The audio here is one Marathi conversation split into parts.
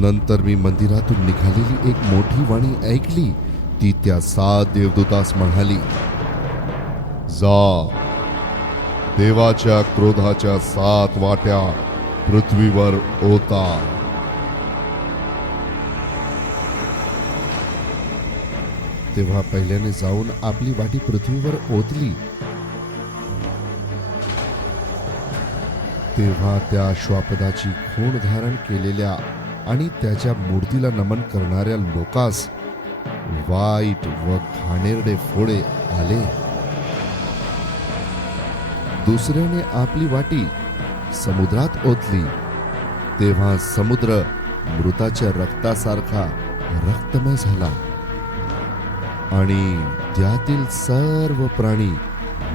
नंतर मी मंदिरातून निघालेली एक मोठी वाणी ऐकली. ती त्या सात देवदूतास म्हणाली जा. देवाच्या क्रोधाच्या सात वाट्या पृथ्वीवर ओता. तेव्हा पहिल्याने जाऊन आपली वाटी पृथ्वीवर ओतली. तेव्हा त्या श्वापदाची खूण धारण केलेल्या आणि त्याच्या मूर्तीला नमन करणाऱ्या लोकास वाईट व घाणेरडे फोडे आले. दुसऱ्याने आपली वाटी समुद्रात ओतली तेव्हा समुद्र मृताच्या रक्तासारखा रक्तमय झाला. आणि त्यातील सर्व प्राणी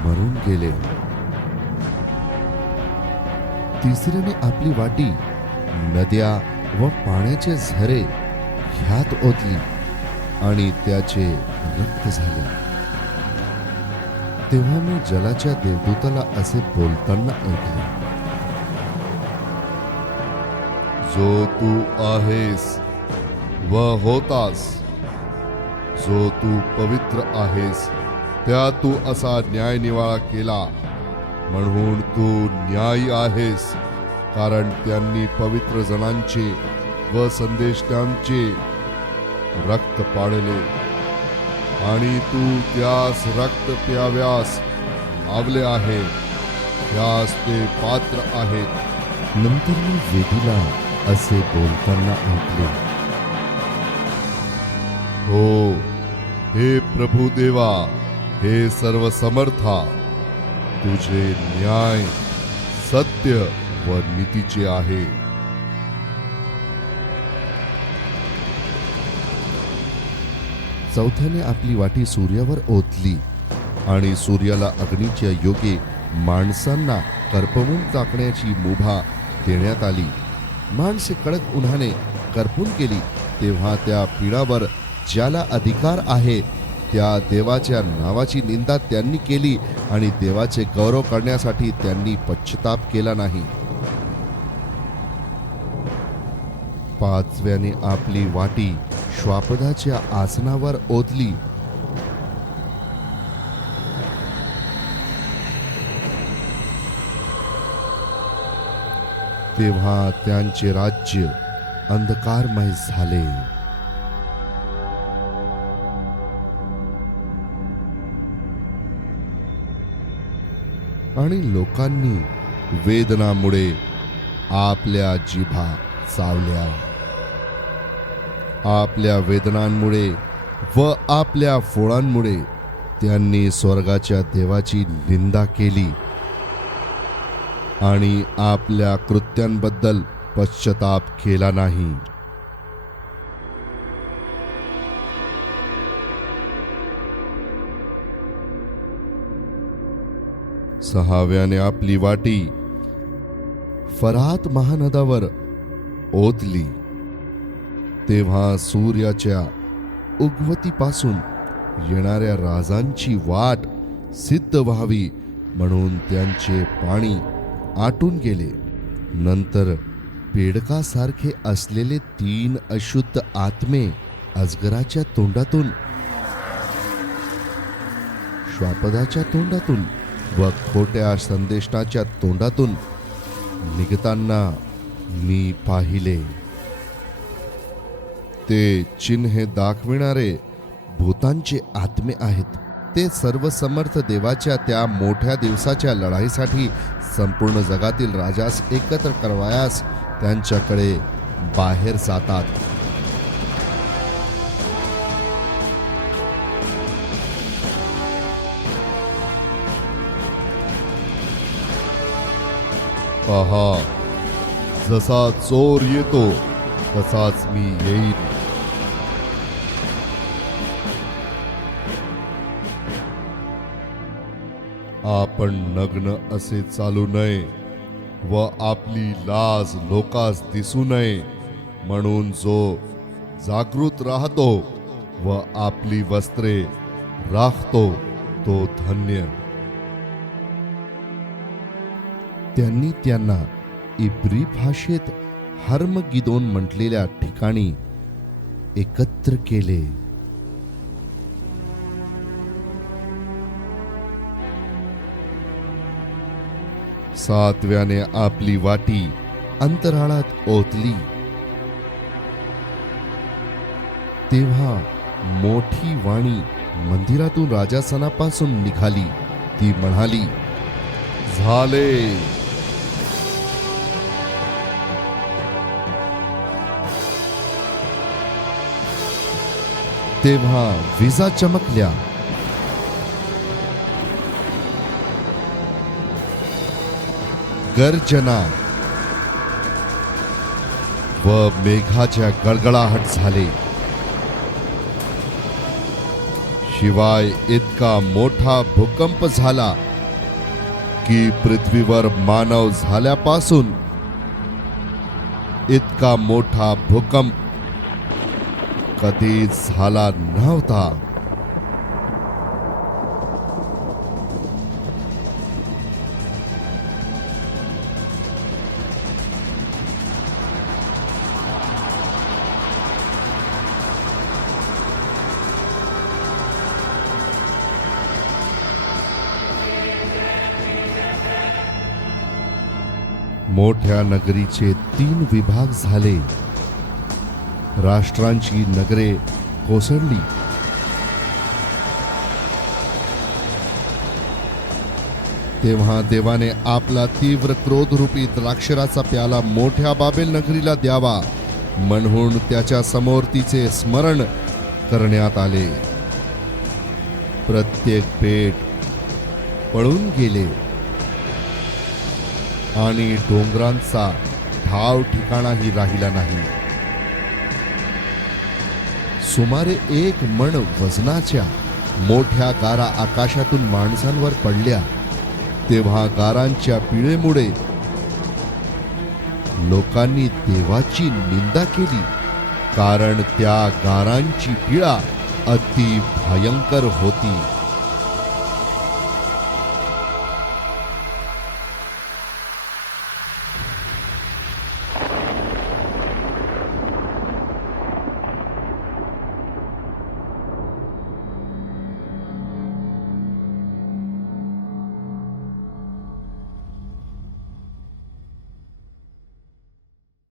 मरून गेले. तिसऱ्याने आपली वाटी नद्या व पाण्याचे झरे ह्यात ओतली आणि त्याचे रक्त झाले. तेव्हा मी जलाच्या देवदूताला असे बोलताना ऐकले. जो तू आहेस व होतास जो तू पवित्र आहेस त्या तू असा न्याय निवाळा केला म्हणून तू न्याय आहेस. कारण त्यांनी पवित्र जणांचे व संदेष्टांचे रक्त पाडले आणि तू त्यास रक्त प्याव्यास लावले आहे. त्यास ते पात्र आहेत. नंतर मी वेदीला असे बोलताना ऐकले हो हे प्रभू देवा हे सर्व समर्था तुझे न्याय सत्य व नीतीचे आहे. चौथ्याने आपली वाटी सूर्यावर ओतली आणि सूर्याला अग्नीच्या योगे माणसांना करपवून टाकण्याची मुभा देण्यात आली. माणसे कडक उन्हाने करपून गेली तेव्हा त्या पिढावर ज्याला अधिकार आहे त्या देवाच्या नावाची निंदा त्यांनी केली आणि देवाचे गौरव करण्यासाठी त्यांनी पश्चाताप केला नाही. पाचव्याने आपली वाटी श्वापदाच्या आसनावर ओतली. तेव्हा त्यांचे राज्य अंधकारमय झाले. आणि लोकांनी वेदनामुळे आपल्या जिभा चावल्या. आपल्या वेदनांमुळे व आपल्या फोळांमुळे त्यांनी स्वर्गाच्या देवाची निंदा केली. आणि आपल्या कृत्यांबद्दल पश्चाताप केला नाही. सहाव्याने आपली वाटी फरात महानदावर ओतली. तेव्हा सूर्याच्या उगवतीपासून येणाऱ्या राजांची वाट सिद्ध व्हावी म्हणून त्यांचे पाणी आटून गेले. नंतर पेडकासारखे असलेले तीन अशुद्ध आत्मे अजगराच्या तोंडातून श्वापदाच्या तोंडातून व खोट्या संदेष्टाच्या तोंडातून निघताना मी पाहिले. ते चिन्हे दाखविणारे भूतांचे आत्मे आहेत. ते सर्व समर्थ देवाच्या त्या मोठ्या दिवसाच्या लढाईसाठी संपूर्ण जगातील राजास एकत्र करवायास त्यांच्याकडे बाहेर जातात. पहा जसा चोर येतो तसाच मी येईन. आपण नग्न असे चालू नये व आपली लाज लोकास दिसू नये म्हणून जो जागृत राहतो व आपली वस्त्रे राखतो तो धन्य. त्यांनी त्यांना इब्री भाषेत हर्मगिदोन म्हटलेल्या ठिकाणी एकत्र केले. सातव्याने आपली वाटी अंतराळात ओतली. तेव्हा मोठी वाणी मंदिरातून राजासनापासून निघाली. ती म्हणाली झाले. तेव्हा विजा चमकल्या. गर्जना. व मेघाच्या गळगळाहट झाले. शिवाय इतका मोठा भूकंप झाला की पृथ्वीवर मानव झाल्यापासून इतका मोठा भूकंप कधी झाला नव्हता. मोठ्या नगरीचे तीन विभाग झाले. राष्ट्रांची नगरे कोसळली. तेव्हा देवाने आपला तीव्र क्रोधरूपी द्राक्षराचा प्याला मोठ्या बाबेल नगरीला द्यावा म्हणून त्याच्यासमोर तिचे स्मरण करण्यात आले. प्रत्येक पेट पळून गेले. आणि डोंगरांचा ठाव ठिकाणाही राहिला नाही. सुमारे एक मण वजनाच्या मोठ्या गारा आकाशातून माणसांवर पडल्या तेव्हा गारांच्या पिळेमुळे लोकांनी देवाची निंदा केली कारण त्या गारांची पिळा अति भयंकर होती.